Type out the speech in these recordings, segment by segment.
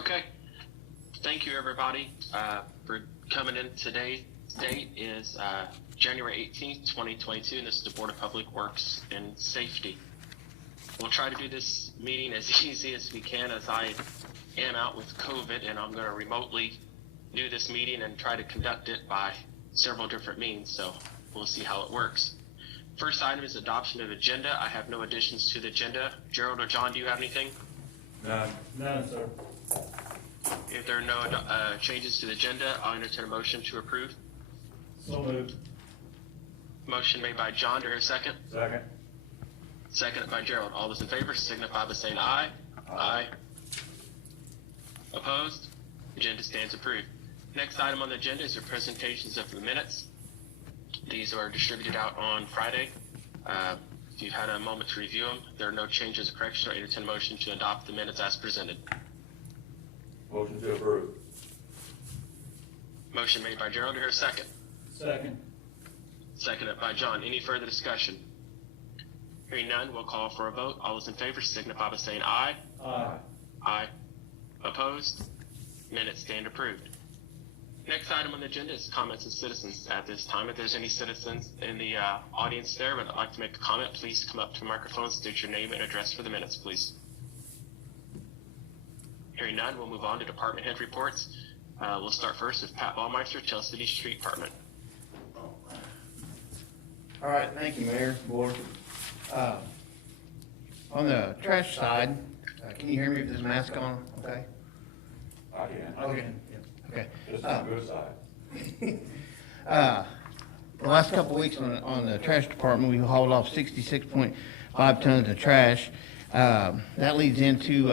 Okay. Thank you, everybody, for coming in. Today's date is January 18th, 2022, and this is the Board of Public Works and Safety. We'll try to do this meeting as easy as we can, as I am out with COVID, and I'm going to remotely do this meeting and try to conduct it by several different means, so we'll see how it works. First item is adoption of agenda. I have no additions to the agenda. Gerald or John, do you have anything? None, sir. If there are no changes to the agenda, I'll entertain a motion to approve. So moved. Motion made by John. Do I hear a second? Second. Seconded by Gerald. All those in favor signify by saying aye. Aye. Opposed? Agenda stands approved. Next item on the agenda is your presentations of the minutes. These are distributed out on Friday. If you've had a moment to review them, there are no changes or corrections. I entertain a motion to adopt the minutes as presented. Motion to approve. Motion made by Gerald. Do I hear a second? Second. Seconded by John. Any further discussion? Hearing none, we'll call for a vote. All those in favor signify by saying aye. Aye. Aye. Opposed? Minutes stand approved. Next item on the agenda is comments of citizens. At this time, if there's any citizens in the audience there but would like to make a comment, please come up to the microphone, state your name and address for the minutes, please. Hearing none, we'll move on to department head reports. We'll start first with Pat Ballmeister, Tell City Street Department. All right, thank you, Mayor, Board. On the trash side, can you hear me with this mask on? Okay. I can. Okay. Okay. Just on the good side. The last couple of weeks on the trash department, we hauled off 66.5 tons of trash. That leads into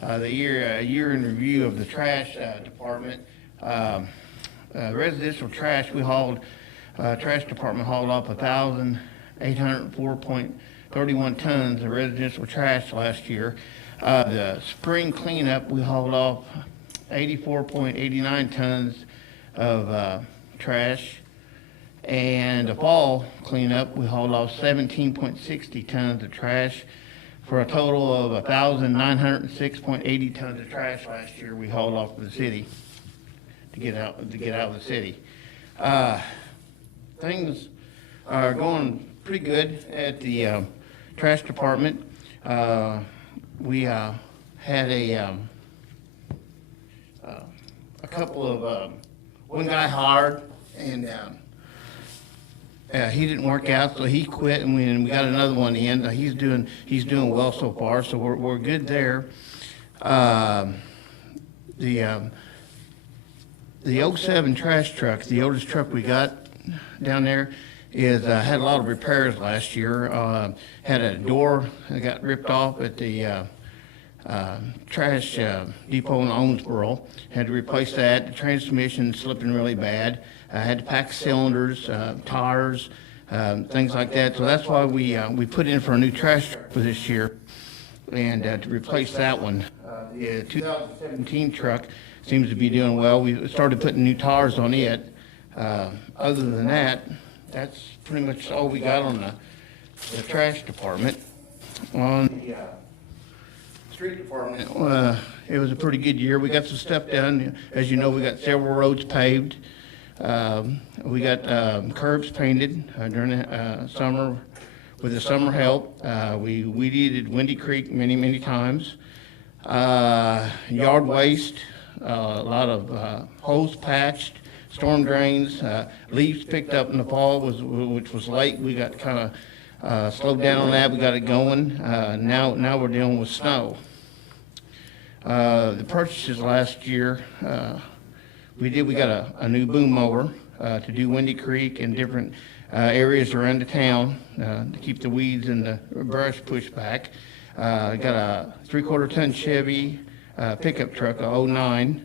the year in review of the trash department. Residential trash, trash department hauled off 1,804.31 tons of residential trash last year. The spring cleanup, we hauled off 84.89 tons of trash. And the fall cleanup, we hauled off 17.60 tons of trash, for a total of 1,906.80 tons of trash last year we hauled off of the city to get out of the city. Things are going pretty good at the trash department. We had a couple of one guy hired, and he didn't work out, so he quit, and we got another one in. He's doing well so far, so we're good there. The 07 trash truck, the oldest truck we got down there, had a lot of repairs last year. Had a door that got ripped off at the trash depot in Owensboro. Had to replace that. The transmission slipping really bad. I had to pack cylinders, tires, things like that. So that's why we put in for a new trash truck for this year, and to replace that one. The 2017 truck seems to be doing well. We started putting new tires on it. Other than that, that's pretty much all we got on the trash department. On the street department, it was a pretty good year. We got some stuff done. As you know, we got several roads paved. We got curbs painted during the summer with the summer help. We weeded Windy Creek many times. Yard waste, a lot of holes patched, storm drains, leaves picked up in the fall, which was late. We got kind of slowed down on that. We got it going. Now we're dealing with snow. The purchases last year, we got a new boom mower to do Windy Creek and different areas around the town to keep the weeds and the brush pushed back. Got a 3/4 ton Chevy pickup truck, a 09,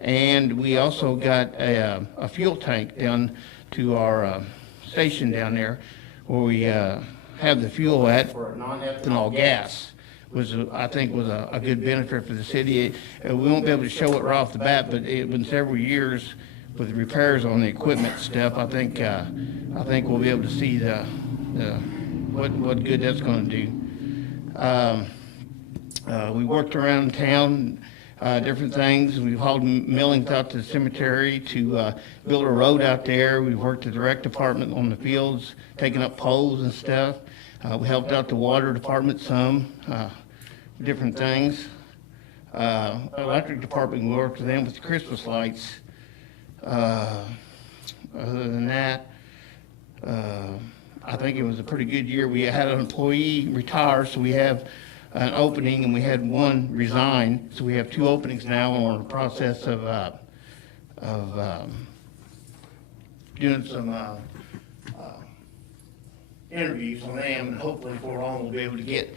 and we also got a fuel tank down to our station down there where we have the fuel at for non-ethanol gas. I think was a good benefit for the city. We won't be able to show it right off the bat, but it's been several years with the repairs on the equipment stuff. I think we'll be able to see what good that's going to do. We worked around town different things. We've hauled millings out to the cemetery to build a road out there. We've worked at the rec department on the fields, taking up poles and stuff. We helped out the water department some, different things. Electric department, we worked with them with the Christmas lights. Other than that, I think it was a pretty good year. We had an employee retire, so we have an opening, and we had one resign. So we have 2 openings now, and we're in the process of doing some interviews on them, and hopefully before long we'll be able to get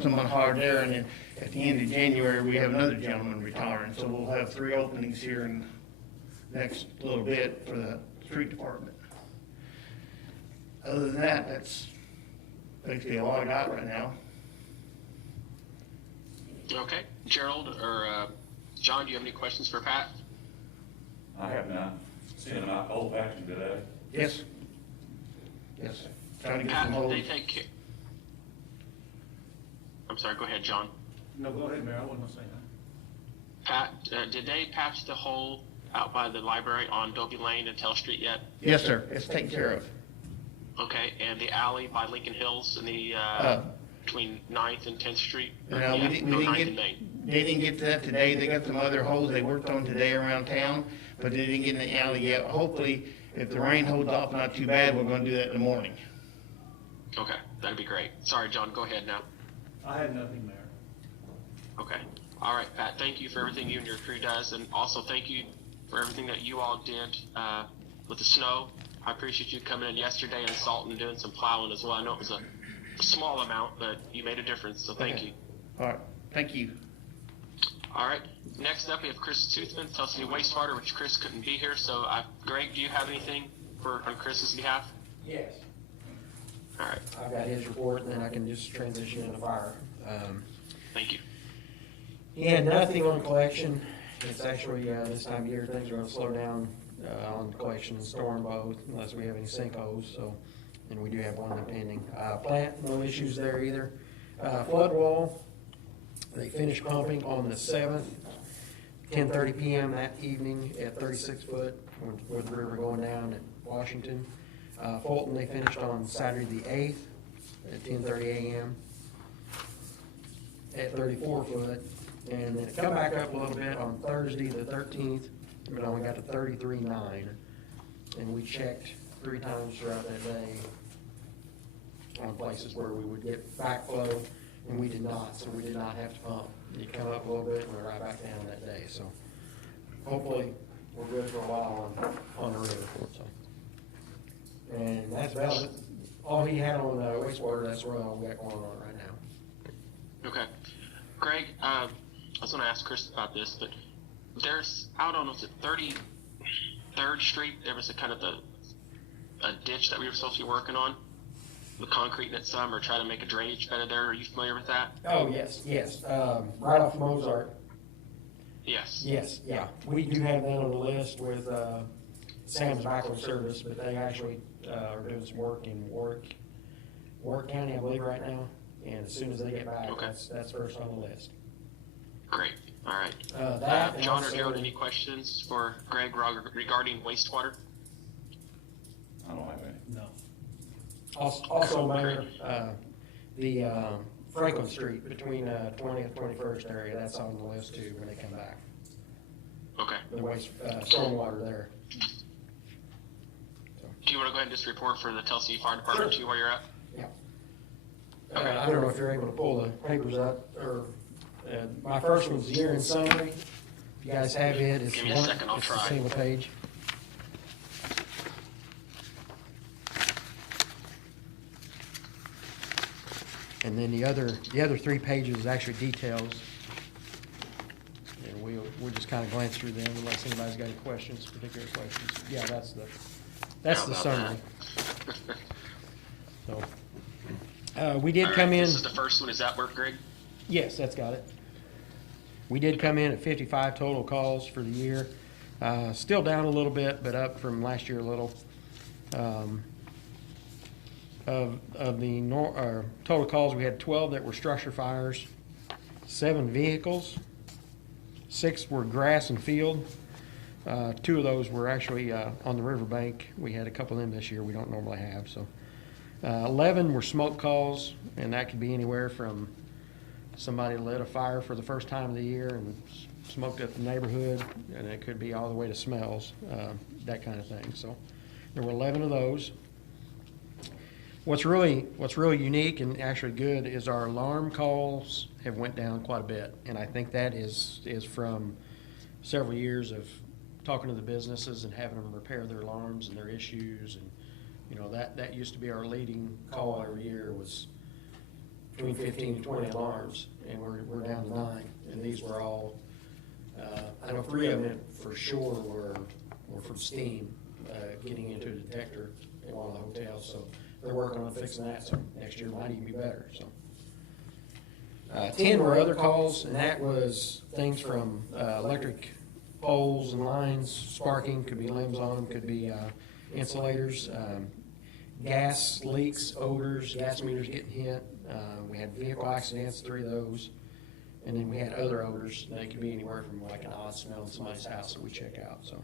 someone hired there. And then at the end of January, we have another gentleman retiring, so we'll have 3 openings here in the next little bit for the street department. Other than that, that's basically all I got right now. Okay, Gerald or John, do you have any questions for Pat? I have not seen an old action today. Yes. Yes. Trying to get Pat, some did hold. they take care? I'm sorry, go ahead, John. No, go ahead, Mayor, I wasn't gonna say that. Pat, did they patch the hole out by the library on Dobie Lane and Tell Street yet? Yes, sir. It's taken care of. Okay, and the alley by Lincoln Hills and the, between 9th and 10th Street? No, Yeah, we didn't 9th get, and Main. they didn't get to that today. They got some other holes they worked on today around town, but they didn't get in the alley yet. Hopefully, if the rain holds off not too bad, we're gonna do that in the morning. Okay, that'd be great. Sorry, John, go ahead now. I have nothing, Mayor. Okay. All right, Pat, thank you for everything you and your crew does, and also thank you for everything that you all did with the snow. I appreciate you coming in yesterday and salting and doing some plowing as well. I know it was a small amount, but you made a difference, so thank you. All right, thank you. All right, next up we have Chris Toothman, Telsey Wastewater, which Chris couldn't be here, so Greg, do you have anything on Chris's behalf? Yes, All right, I've got his report, and then I can just transition into fire. thank you. He had nothing on collection. It's actually, this time of year, things are gonna slow down, on collection and storm both, unless we have any sinkholes, so, and we do have one pending. Plant, no issues there either. Flood wall, they finished pumping on the 7th, 10:30 PM that evening at 36 foot, with the river going down at Washington. Fulton, they finished on Saturday the 8th at 10:30 AM at 34 foot. And then it come back up a little bit on Thursday the 13th, but only got to 33.9. And we checked 3 times throughout that day on places where we would get backflow, and we did not, so we did not have to pump. You come up a little bit and we're right back down that day, so hopefully we're good for a while on the river. So. And that's about it. All he had on wastewater, that's really all we got going on right now. Okay. Greg, I was going to ask Chris about this, but there's out on, was it 33rd Street, there was a kind of a ditch that we were supposed to be working on, with concrete in it some, or try to make a drainage better there. Are you familiar with that? Oh, yes, yes. Right off Mozart. Yes. Yes, yeah. We do have that on the list with Sam's Backwood Service, but they actually are doing some work in Warwick County, I believe, right now. And as soon as they get back, Okay. that's first on the list. Great. All right. That and John or also- Gerald, any questions for Greg regarding wastewater? I don't have any. No. Also, Mayor, the Franklin Street between 20th, 21st area, that's on the list too when they come back. Okay. The waste, stormwater there. Do you want to go ahead and just report for the Telsey Fire Department Sure. too, where you're at? Yeah. I don't know if you're able to pull the papers up, or, my first one's the year in summary. If you guys have it, it's Give me a one, second, I'll it's a try. single page. And then the other 3 pages is actually details. And we'll just kind of glance through them unless anybody's got any questions, particular questions. Yeah, that's the How about summary. that? So, we did All come right, in. This is the first one. Is that work, Greg? Yes, that's got it. We did come in at 55 total calls for the year. Still down a little bit, but up from last year a little. Of the total calls, we had 12 that were structure fires, 7 vehicles, 6 were grass and field. 2 of those were actually on the riverbank. We had a couple of them this year we don't normally have. So 11 were smoke calls, and that could be anywhere from somebody lit a fire for the first time of the year and smoked up the neighborhood, and it could be all the way to smells, that kind of thing. So there were 11 of those. What's really unique and actually good is our alarm calls have went down quite a bit, and I think that is from several years of talking to the businesses and having them repair their alarms and their issues. And you know, that used to be our leading call every year, was between 15 and 20 alarms, and we're down to 9. And these were all, I know 3 of them for sure were from steam, getting into a detector in one of the hotels. So they're working on fixing that, so next year might even be better. So 10 were other calls, and that was things from electric poles and lines sparking, could be limbs on them, could be insulators, gas leaks, odors, gas meters getting hit. We had vehicle accidents, 3 of those. And then we had other odors. They could be anywhere from like an odd smell in somebody's house that we check out. So,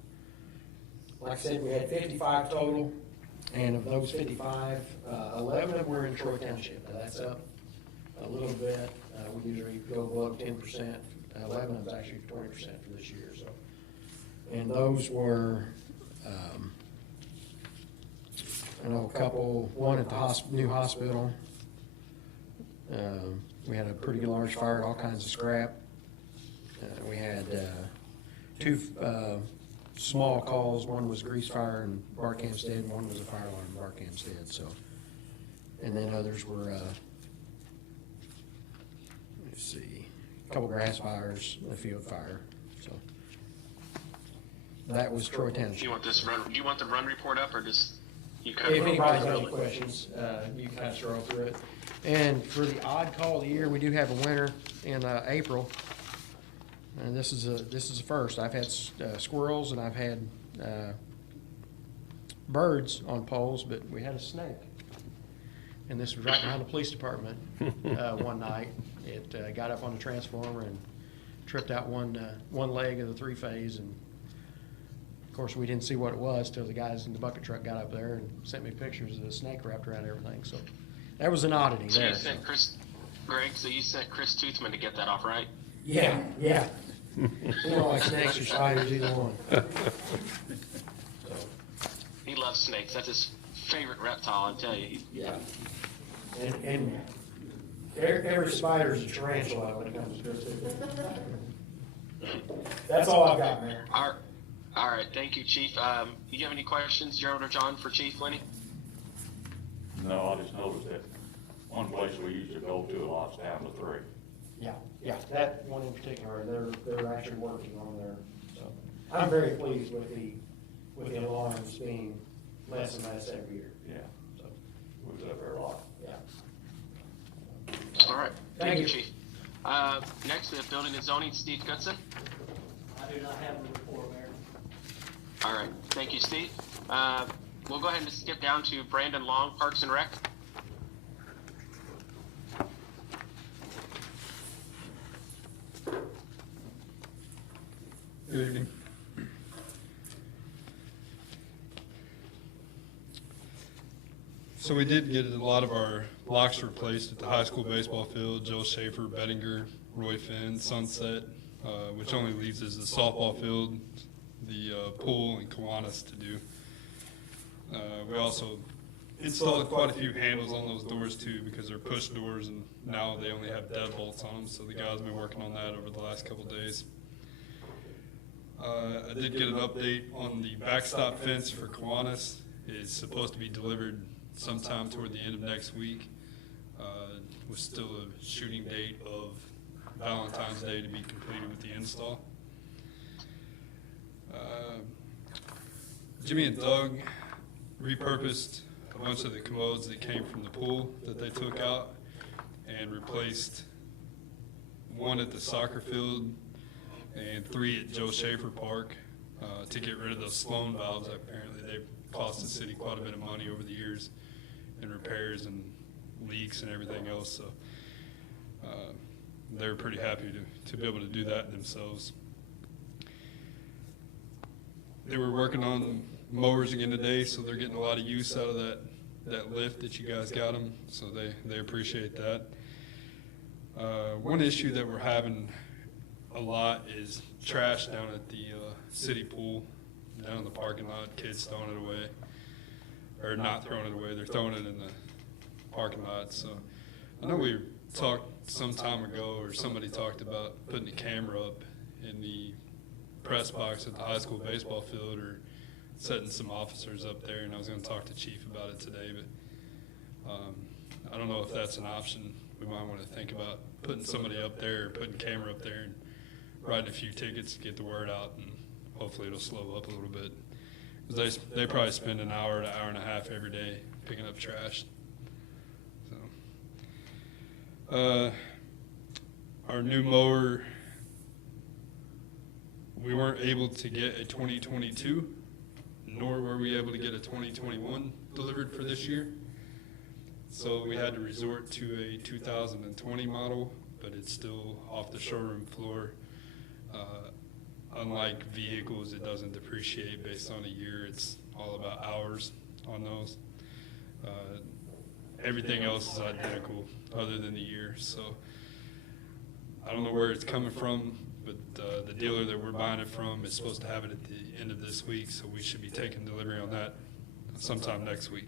like I said, we had 55 total. And of those 55, 11 of them were in Troy Township. Now that's up a little bit. We usually go below 10%. 11 of them is actually 20% for this year. So, and those were, I know a couple, one at the new hospital. We had a pretty large fire, all kinds of scrap. We had 2 small calls. One was grease fire in Barkhamstead, and one was a fire alarm in Barkhamstead. So, and then others were, let's see, a couple grass fires, and a field fire. So that was Troy Township. Do you want the run report up, or just you cover? If anybody's got any questions, you can kind of scroll through it. And for the odd call of the year, we do have a winner in April. And this is a first. I've had squirrels and I've had birds on poles, but we had a snake. And this was right behind the police department one night. It got up on the transformer and tripped out one leg of the 3-phase. And of course, we didn't see what it was till the guys in the bucket truck got up there and sent me pictures of the snake wrapped around everything. So that was an oddity so there. You sent Greg, so you sent Chris Toothman to get that off, right? Yeah. We don't like snakes or spiders, either one. He loves snakes. That's his favorite reptile, I tell you. Yeah. And every spider's a tarantula when it comes to it. That's all I've got, Mayor. All right. Thank you, Chief. You have any questions, Gerald or John, for Chief Lenny? No, I just noticed that one place we used to go to a lot's down to 3. Yeah, that one in particular, they're actually working on there. So I'm very pleased with the alarms being less and less every year. Yeah, So, we was up there a lot. yeah. All right. Thank you. Chief. Next, we have Building and Zoning, Steve Goodson. I do not have a report, Mayor. All right. Thank you, Steve. We'll go ahead and skip down to Brandon Long, Parks and Rec. Good evening. So we did get a lot of our locks replaced at the high school baseball field, Joe Schaefer, Bettinger, Roy Finn, Sunset, which only leaves us the softball field, the pool, and Kiwanis to do. We also installed quite a few handles on those doors too, because they're push doors and now they only have deadbolts on them, so the guys have been working on that over the last couple days. I did get an update on the backstop fence for Kiwanis. It's supposed to be delivered sometime toward the end of next week, with still a shooting date of Valentine's Day to be completed with the install. Jimmy and Doug repurposed a bunch of the commodes that came from the pool that they took out and replaced one at the soccer field and 3 at Joe Schaefer Park to get rid of those Sloan valves. Apparently they've cost the city quite a bit of money over the years in repairs and leaks and everything else. So they're pretty happy to be able to do that themselves. they were working on mowers again today, so they're getting a lot of use out of that lift that you guys got them, so they appreciate that. One issue that we're having a lot is trash down at the city pool, down in the parking lot, kids throwing it away, or not throwing it away, they're throwing it in the parking lot. So I know we talked some time ago, or somebody talked about putting a camera up in the press box at the high school baseball field, or setting some officers up there, and I was going to talk to Chief about it today, but I don't know if that's an option. We might want to think about putting somebody up there, or putting a camera up there and writing a few tickets to get the word out, and hopefully it'll slow up a little bit. 'Cause they probably spend an hour to an hour and a half every day picking up trash. So, our new mower, we weren't able to get a 2022, nor were we able to get a 2021 delivered for this year. So we had to resort to a 2020 model, but it's still off the showroom floor. Unlike vehicles, it doesn't depreciate based on a year. It's all about hours on those. Everything else is identical other than the year. So I don't know where it's coming from, but the dealer that we're buying it from is supposed to have it at the end of this week, so we should be taking delivery on that sometime next week.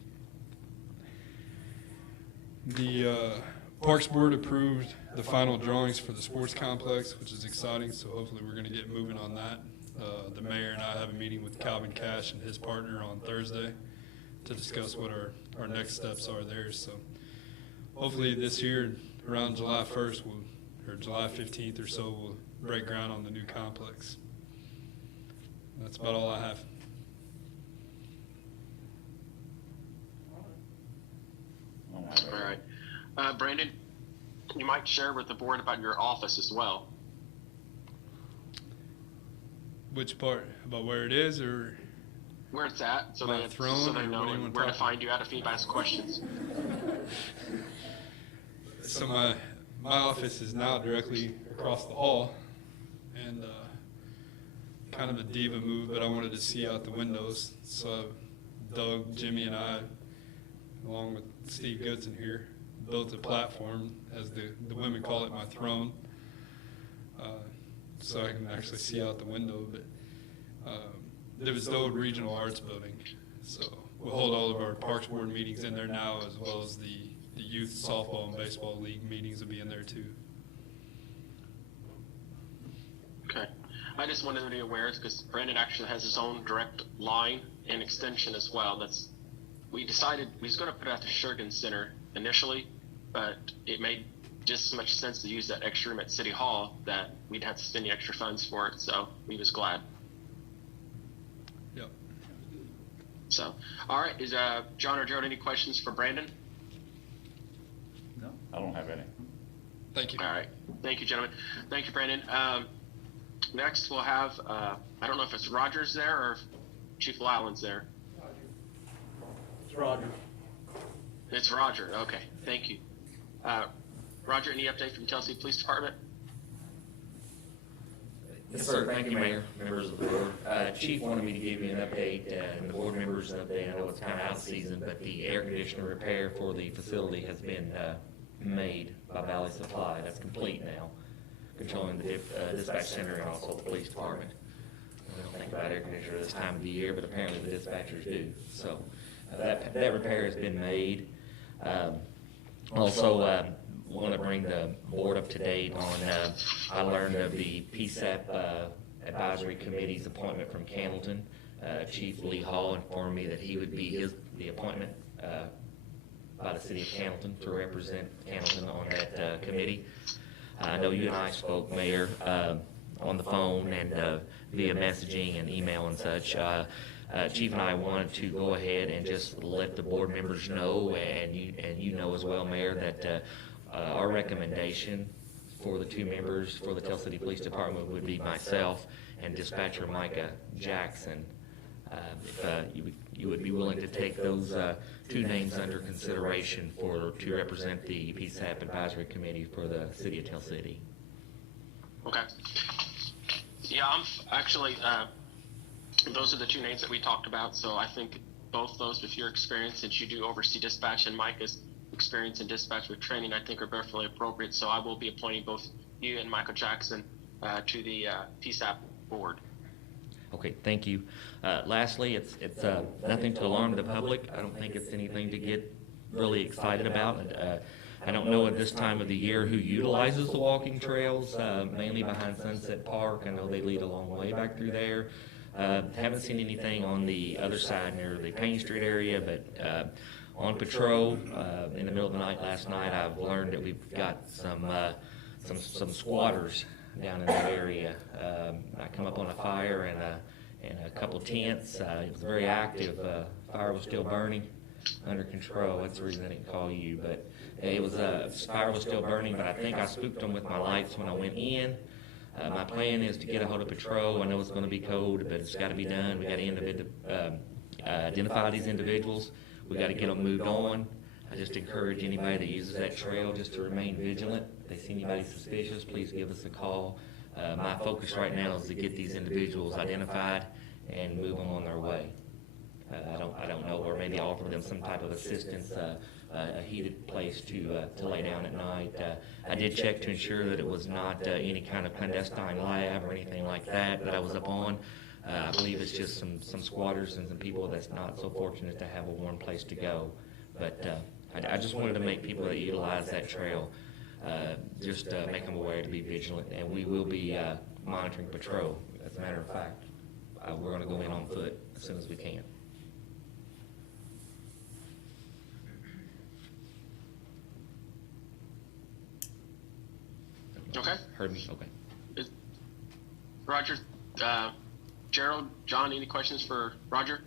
The Parks Board approved the final drawings for the sports complex, which is exciting, so hopefully we're going to get moving on that. The mayor and I have a meeting with Calvin Cash and his partner on Thursday to discuss what our next steps are there. So hopefully this year, around July 1st, or July 15th or so, we'll break ground on the new complex. That's about all I have. All right. Brandon, you might share with the board about your office as well. Which part? About where it is, or? Where it's at, so My they throne, so or they what know do you want to where to talk find you at if anybody has questions. So my office is now directly across the hall, and kind of a diva move, but I wanted to see out the windows. So Doug, Jimmy, and I, along with Steve Goodson here, built a platform, as the women call it, my throne, so I can actually see out the window. But there was the old regional arts building, so we'll hold all of our Parks Board meetings in there now, as well as the youth softball and baseball league meetings will be in there too. Okay. I just wanted to be aware, because Brandon actually has his own direct line and extension as well. We decided we was going to put it at the Shergan Center initially, but it made just as much sense to use that extra room at City Hall that we'd have to spend the extra funds for it, so we was glad. Yep. So, all right, is John or Joe any questions for Brandon? No, I don't have any. Thank you. All right, thank you, gentlemen. Thank you, Brandon. Next, we'll have, I don't know if it's Rogers there or if Chief Lowland's there. It's Roger. It's Roger, okay, thank you. Roger, any update from Tennessee Police Department? Yes, sir. Thank you, Mayor, members of the board. Chief wanted me to give you an update, and the board members an update. I know it's kind of out of season, but the air conditioner repair for the facility has been made by Valley Supply. That's complete now, controlling the dispatch center and also the police department. I don't think about air conditioner this time of the year, but apparently the dispatchers do. So that repair has been made. Also, want to bring the board up to date on, I learned of the PSAP Advisory Committee's appointment from Candleton. Chief Lee Hall informed me that he would be the appointment by the city of Candleton to represent Candleton on that committee. I know you and I spoke, Mayor, on the phone and via messaging and email and such. Chief and I wanted to go ahead and just let the board members know, and you know as well, Mayor, that our recommendation for the two members for the Tell City Police Department would be myself and Dispatcher Micah Jackson. If you would be willing to take those two names under consideration to represent the PSAP Advisory Committee for the City of Tell City. Okay. Yeah, I'm actually, those are the two names that we talked about. So I think both those, with your experience, since you do oversee dispatch, and Micah's experience in dispatch with training, I think are definitely appropriate. So I will be appointing both you and Michael Jackson to the PSAP board. Okay, thank you. Lastly, it's nothing to alarm the public. I don't think it's anything to get really excited about. I don't know at this time of the year who utilizes the walking trails, mainly behind Sunset Park. I know they lead a long way back through there. Haven't seen anything on the other side near the Payne Street area, but on patrol in the middle of the night last night, I've learned that we've got some squatters down in that area. I come up on a fire and a couple of tents. It was very active. Fire was still burning, under control. That's the reason I didn't call you. But it was fire was still burning. But I think I spooked them with my lights when I went in. My plan is to get a hold of patrol. I know it's going to be cold, but it's got to be done. We got to identify these individuals. We got to get them moved on. I just encourage anybody that uses that trail just to remain vigilant. If they see anybody suspicious, please give us a call. My focus right now is to get these individuals identified and move them on their way. I don't know, or maybe offer them some type of assistance, a heated place to lay down at night. I did check to ensure that it was not any kind of clandestine lab or anything like that I was up on. I believe it's just some squatters and some people that's not so fortunate to have a warm place to go. But I just wanted to make people that utilize that trail, just make them aware to be vigilant, and we will be monitoring patrol. As a matter of fact, we're going to go in on foot as soon as we can. Okay. Heard me? Okay. Roger, Gerald, John, any questions for Roger?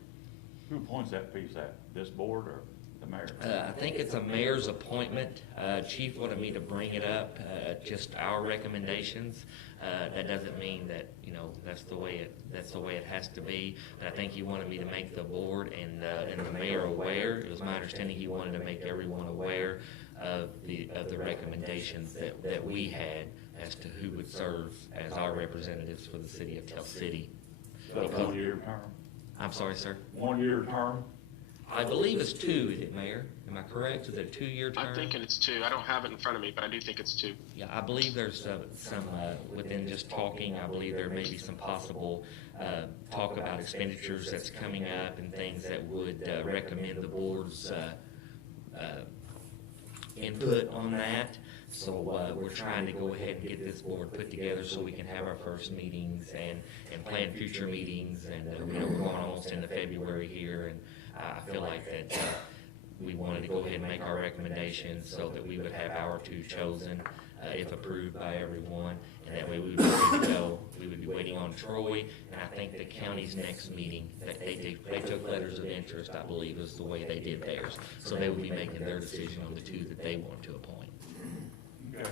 Who appoints that PSAP? This board or the mayor? I think it's a mayor's appointment. Chief wanted me to bring it up, just our recommendations. That doesn't mean that, that's the way it has to be. But I think he wanted me to make the board and the mayor aware. It was my understanding he wanted to make everyone aware of the recommendations that we had as to who would serve as our representatives for the city of Tell City. So 1 year term? I'm sorry, sir. 1 year term? I believe it's 2, is it, Mayor? Am I correct? Is it a 2-year term? I'm thinking it's 2. I don't have it in front of me, but I do think it's 2. Yeah, I believe there's some within just talking, I believe there may be some possible talk about expenditures that's coming up and things that would recommend the board's input on that. So we're trying to go ahead and get this board put together so we can have our first meetings and plan future meetings. And we're going almost into February here, and I feel like that we wanted to go ahead and make our recommendations so that we would have our 2 chosen, if approved by everyone, and that way we would be ready to go. We would be waiting on Troy, and I think the county's next meeting, that they took letters of interest, I believe, is the way they did theirs. So they would be making their decision on the 2 that they want to appoint. Okay.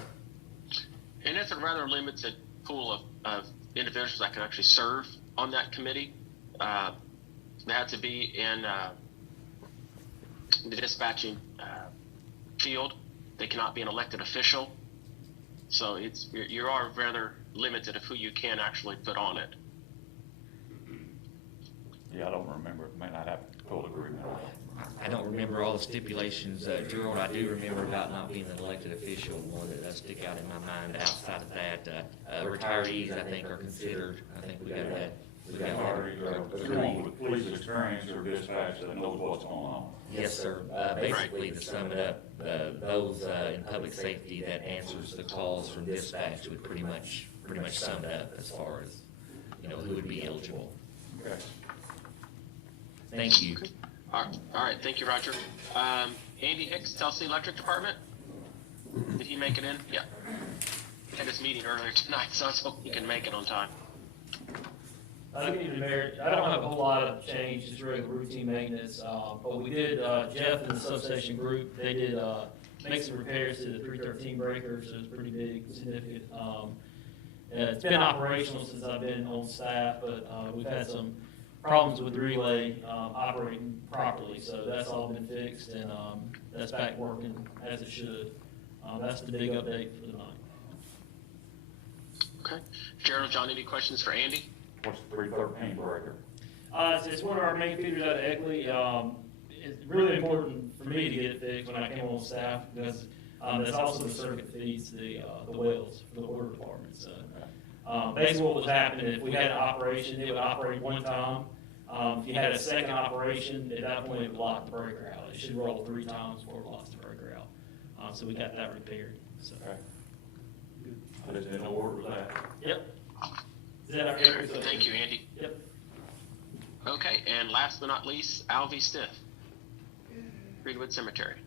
And it's a rather limited pool of individuals that can actually serve on that committee. They have to be in the dispatching field. They cannot be an elected official. So you are rather limited of who you can actually put on it. Yeah, I don't remember. May not have full agreement on it. I don't remember all the stipulations, Gerald. I do remember about not being an elected official, one that does stick out in my mind. Outside of that, retirees, I think, are considered. I think we got that. Someone with police experience or dispatch that knows what's going on. Yes, sir. Basically, to sum it up, those in public safety that answers the calls from dispatch would pretty much sum it up as far as, who would be eligible. Okay. Thank you. All right. Thank you, Roger. Andy Hicks, Telsey Electric Department. Did he make it in? Yeah. He had his meeting earlier tonight, so I was hoping he can make it on time. Good evening, Mayor. I don't have a whole lot of change, just regular routine maintenance. But we did, Jeff and the substation group, they did make some repairs to the 313 breaker, so it's pretty big, significant. It's been operational since I've been on staff, but we've had some problems with the relay operating properly, so that's all been fixed, and that's back working as it should. That's the big update for the night. Okay. Gerald, John, any questions for Andy? What's the 313 breaker? It's one of our main feeders out of Eckley. It's really important for me to get it fixed when I came on staff, because that's also the circuit that feeds the wells for the water department. So basically what was happening, if we had an operation, it would operate one time. If you had a second operation, at that point it would lock the breaker out. It should roll 3 times before it locks the breaker out. So we got that repaired. So. Okay. I just didn't know where it was at. Yep. Is that okay? Thank you, Andy. Yep. Okay, and last but not least, Alvy Stiff, Redwood Cemetery.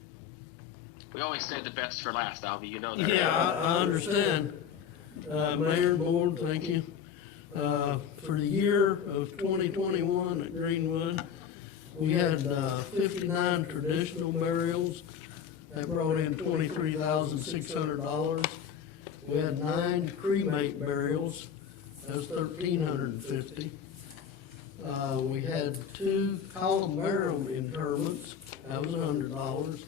We always say the best for last, Alvy, you know that. Yeah, I understand. Mayor and Board, thank you. For the year of 2021 at Greenwood, we had 59 traditional burials. That brought in $23,600. We had 9 cremate burials. That was $1,350. We had 2 columbarium interments. That was $100.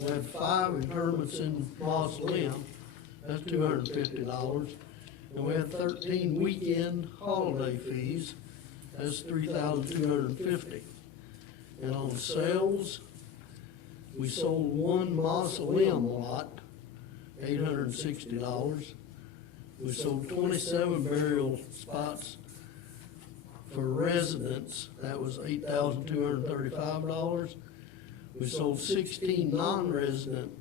We had 5 interments in mausoleum. That's $250. And we had 13 weekend holiday fees. That's $3,250. And on sales, we sold 1 mausoleum lot, $860. We sold 27 burial spots for residents. That was $8,235. We sold 16 non-resident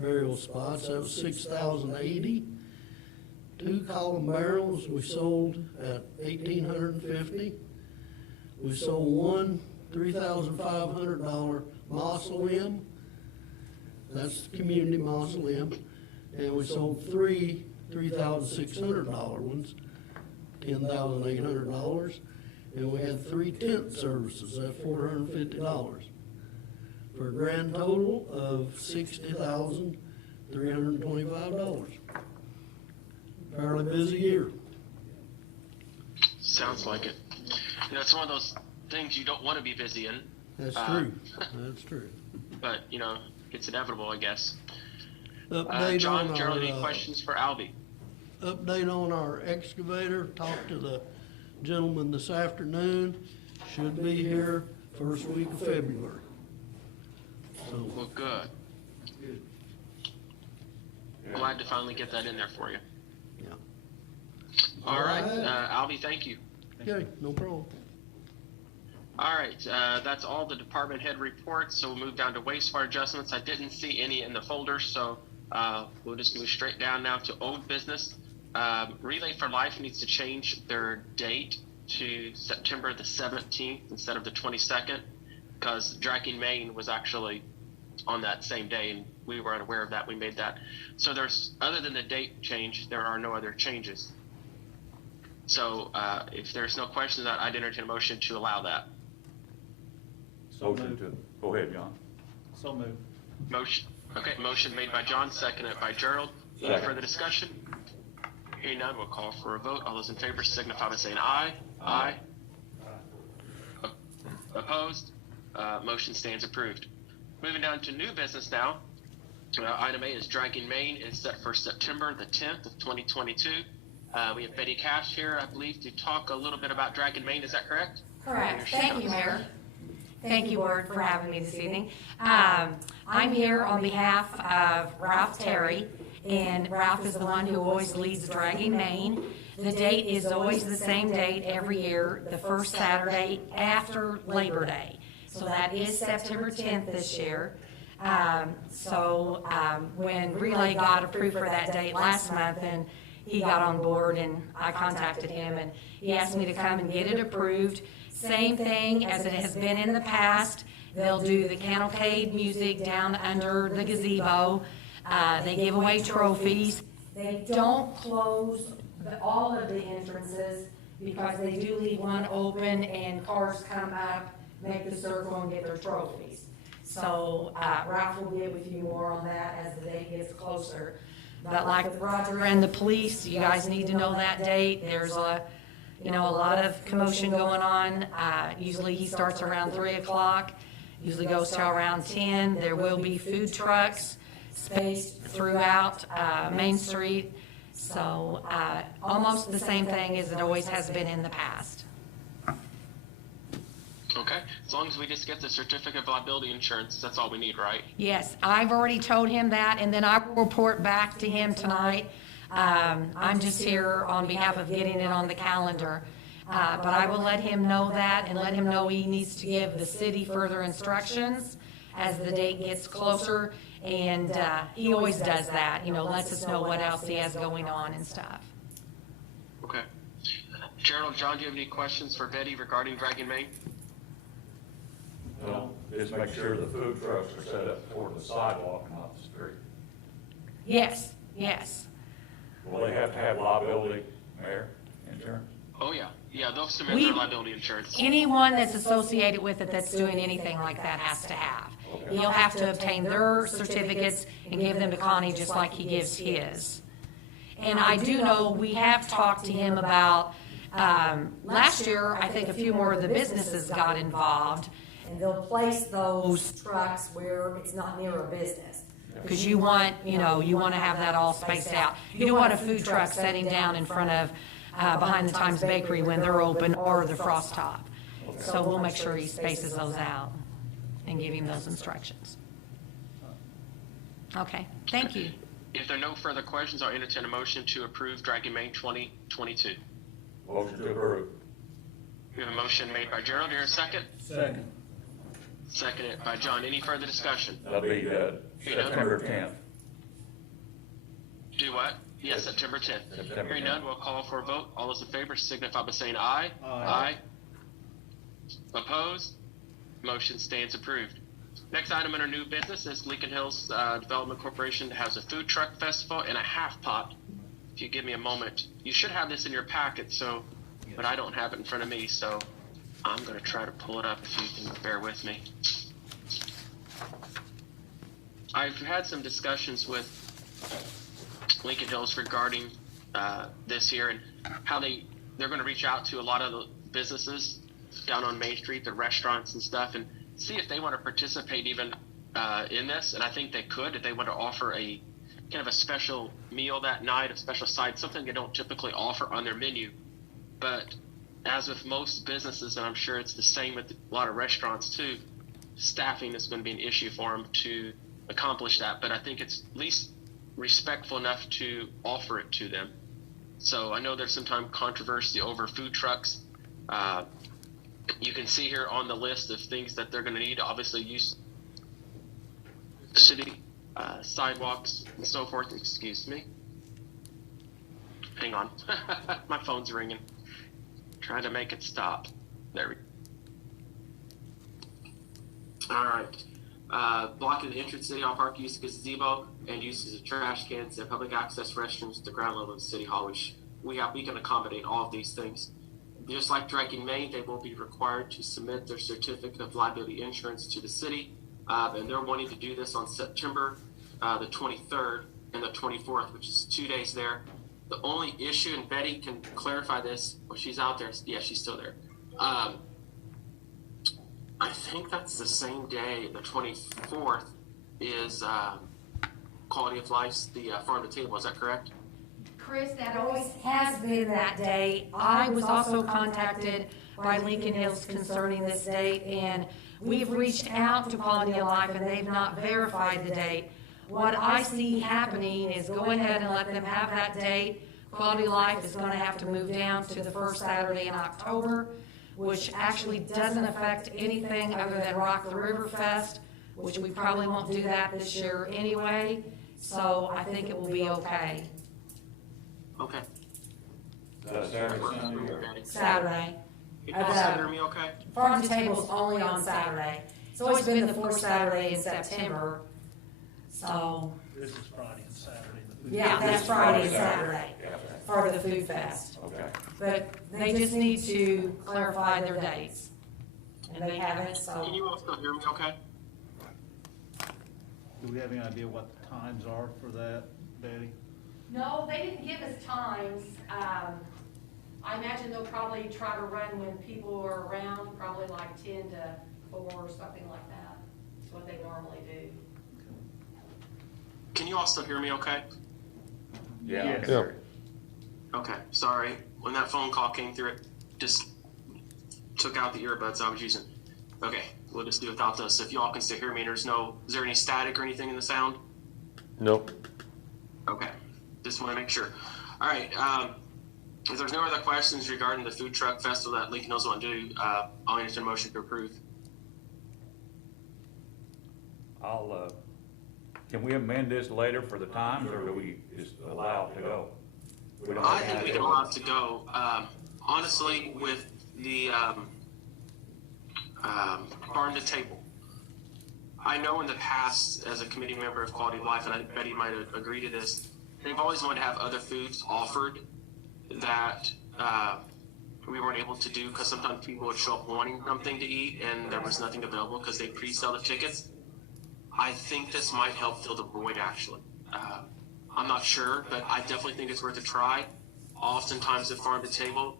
burial spots. That was $6,080. 2 columbariums we sold at $1,850. We sold 1 $3,500 mausoleum. That's the community mausoleum. And we sold 3 $3,600 ones, $10,800. And we had 3 tent services at $450 for a grand total of $60,325. Fairly busy year. Sounds like it. You know, it's one of those things you don't want to be busy in. That's true. That's true. But, you know, it's inevitable, I guess. Update John, on Gerald, any our, questions for Alvy? update on our excavator. Talked to the gentleman this afternoon. Should be here first week of February. So, Well, good. Glad to finally get that in there for you. yeah. All right, Alvy, thank you. Okay, no problem. All right, that's all the department head reports, so we'll move down to wastewater adjustments. I didn't see any in the folder, so we'll just move straight down now to old business. Relay for Life needs to change their date to September the 17th instead of the 22nd, because Dragging Main was actually on that same day, and we were unaware of that. We made that. So there's, other than the date change, there are no other changes. So if there's no question that, I'd entertain a motion to allow that. Motion to, go ahead, John. So moved. Motion, okay, motion made by John, seconded by Gerald. Any Second. further discussion? Hearing none, we'll call for a vote. All those in favor signify by saying aye. Aye. Opposed? Motion stands approved. Moving down to new business now. Item A is Dragging Main is set for September the 10th of 2022. We have Betty Cash here, I believe, to talk a little bit about Dragging Main. Is that correct? Correct. Thank you, Mayor. Thank you, Ward, for having me this evening. I'm here on behalf of Ralph Terry, and Ralph is the one who always leads Dragging Main. The date is always the same date every year, the first Saturday after Labor Day. So that is September 10th this year. When Relay got approved for that date last month, and he got on board, and I contacted him, and he asked me to come and get it approved. Same thing as it has been in the past. They'll do the cavalcade music down under the gazebo. They give away trophies. They don't close all of the entrances because they do leave one open, and cars come up, make the circle, and get their trophies. So Ralph will get with you more on that as the day gets closer. But like with Roger and the police, you guys need to know that date. There's a lot of commotion going on. Usually he starts around 3 o'clock, usually goes till around 10. There will be food trucks spaced throughout Main Street. So almost the same thing as it always has been in the past. long as we just get the certificate of liability insurance, that's all we need, right? Yes, I've already told him that, and then I will report back to him tonight. I'm just here on behalf of getting it on the calendar. But I will let him know that and let him know he needs to give the city further instructions as the date gets closer. And he always does that, you know, lets us know what else he has going on and stuff. Okay. Gerald, John, do you have any questions for Betty regarding Dragon Main? No, just make sure the food trucks are set up toward the sidewalk, not the street. Yes, yes. Will they have to have liability, Mayor, insurance? Oh, yeah. Yeah, they'll submit We- their liability insurance. Anyone that's associated with it that's doing anything like that has to have. He'll have to obtain their certificates and give them to Connie just like he gives his. And I do know, we have talked to him about, last year, I think a few more of the businesses got involved. And they'll place those trucks where it's not near a business. Because you want, you know, you want to have that all spaced out. You don't want a food truck sitting down in front of, behind the Times Bakery when they're open, or the Frost Top. So we'll make sure he spaces those out and give him those instructions. Okay, thank you. If there are no further questions, I'll entertain a motion to approve Dragon Main 2022. Motion to approve. We have a motion made by Gerald. Here a second? Second. Seconded by John. Any further discussion? That'll be, September 10th. Do what? Yes, September 10th. September Hearing 10th. none, we'll call for a vote. All those in favor signify by saying aye. Aye. Opposed? Motion stands approved. Next item under new business is Lincoln Hills Development Corporation has a food truck festival and a half pot. If you give me a moment, you should have this in your packet, but I don't have it in front of me, so I'm going to try to pull it up if you can bear with me. I've had some discussions with Lincoln Hills regarding this here and how they're going to reach out to a lot of the businesses down on Main Street, the restaurants and stuff, and see if they want to participate even in this. And I think they could if they want to offer a kind of a special meal that night, a special side, something they don't typically offer on their menu. But as with most businesses, and I'm sure it's the same with a lot of restaurants too, staffing is going to be an issue for them to accomplish that. But I think it's at least respectful enough to offer it to them. So I know there's sometimes controversy over food trucks. You can see here on the list of things that they're going to need, obviously use city sidewalks and so forth. Excuse me. Hang on. My phone's ringing. Trying to make it stop. There we go. All right. Blocking the entrance City Hall Park, use of gazebo, and uses of trash cans and public access restrooms at the ground level of the City Hall, which we can accommodate all of these things. Just like Dragon Main, they will be required to submit their certificate of liability insurance to the city, and they're wanting to do this on September the 23rd and the 24th, which is 2 days there. The only issue, and Betty can clarify this, well, she's out there. Yeah, she's still there. I think that's the same day, the 24th, is Quality of Life's the Farm to Table. Is that correct? Chris, that always has been that day. I was also contacted by Lincoln Hills concerning this date, and we've reached out to Quality of Life, and they've not verified the date. What I see happening is go ahead and let them have that date. Quality of Life is going to have to move down to the first Saturday in October, which actually doesn't affect anything other than Rock the River Fest, which we probably won't do that this year anyway. So I think it will be okay. Okay. Is that Saturday, Sunday, or? Saturday. You guys hear me okay? Farm to Table's only on Saturday. It's always been the fourth Saturday in September. So, This is Friday and Saturday. yeah, that's Friday and Saturday Yeah. for the food fest. Okay. But they just need to clarify their dates. And they haven't, so. Can you all still hear me okay? Do we have any idea what the times are for that, Betty? No, they didn't give us times. I imagine they'll probably try to run when people are around, probably like 10 to 4 or something like that. That's what they normally do. Can you all still hear me okay? Yeah. Yes. Okay. Okay, sorry. When that phone call came through, it just took out the earbuds I was using. Okay, we'll just do without those. So if you all can still hear me, is there any static or anything in the sound? Nope. Okay, just want to make sure. All right, if there's no other questions regarding the food truck festival that Lincoln Hills want to do, I'll entertain a motion to approve. Can we amend this later for the times, or do we just allow it to go? We don't I have think we to can do it. allow it to go. Honestly, with the farm to table, I know in the past, as a committee member of Quality of Life, and I think Betty might agree to this, they've always wanted to have other foods offered that we weren't able to do because sometimes people would show up wanting something to eat and there was nothing available because they pre-sell the tickets. I think this might help fill the void, actually. I'm not sure, but I definitely think it's worth a try. Oftentimes at Farm to Table,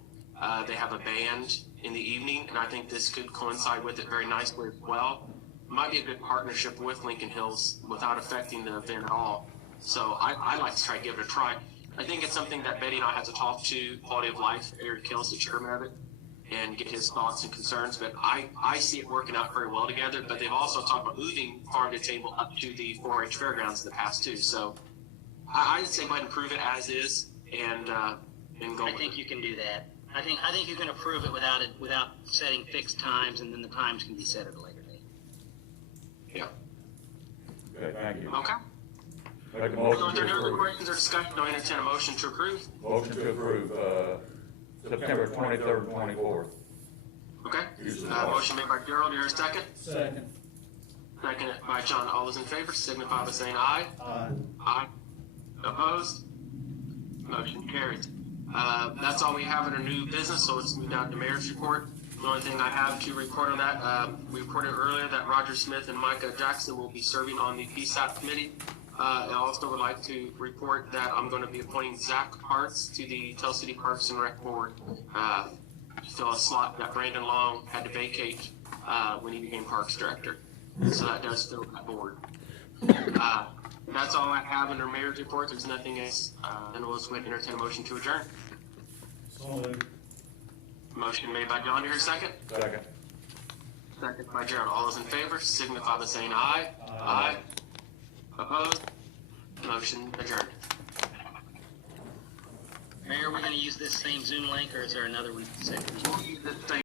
they have a band in the evening, and I think this could coincide with it very nicely as well. Might be a good partnership with Lincoln Hills without affecting the event at all. So I'd like to try to give it a try. I think it's something that Betty and I have to talk to Quality of Life, Eric Hills, the chairman of it, and get his thoughts and concerns. But I see it working out very well together. But they've also talked about moving Farm to Table up to the 4-H fairgrounds in the past too. So I'd say go ahead and prove it as is and go. I think you can do that. I think you can approve it without setting fixed times, and then the times can be set at a later date. Yeah. Okay, thank you. Okay. Make a So motion if there to are no other approve. questions or discussion, I'll entertain a motion to approve. Motion to approve, September 23rd and 24th. Okay. Use of the park. Motion made by Gerald. Do you hear a second? Second. Second by John. All those in favor signify by saying aye. Aye. Aye. Opposed? Motion carries. That's all we have in our new business, so let's move down to mayor's report. The only thing I have to report on that, we reported earlier that Roger Smith and Micah Jackson will be serving on the PSAP committee. I also would like to report that I'm going to be appointing Zach Parts to the Tell City Parks and Rec Board. Fill a slot that Brandon Long had to vacate when he became Parks Director. So that does fill that board. That's all I have under mayor's report. There's nothing else. Then we'll just wait and entertain a motion to adjourn. So moved. Motion made by John. Do you hear a second? Second. Second by Gerald. All those in favor signify by saying aye. Aye. Opposed? Motion adjourned. Mayor, are we going to use this same Zoom link, or is there another we set? We'll use this same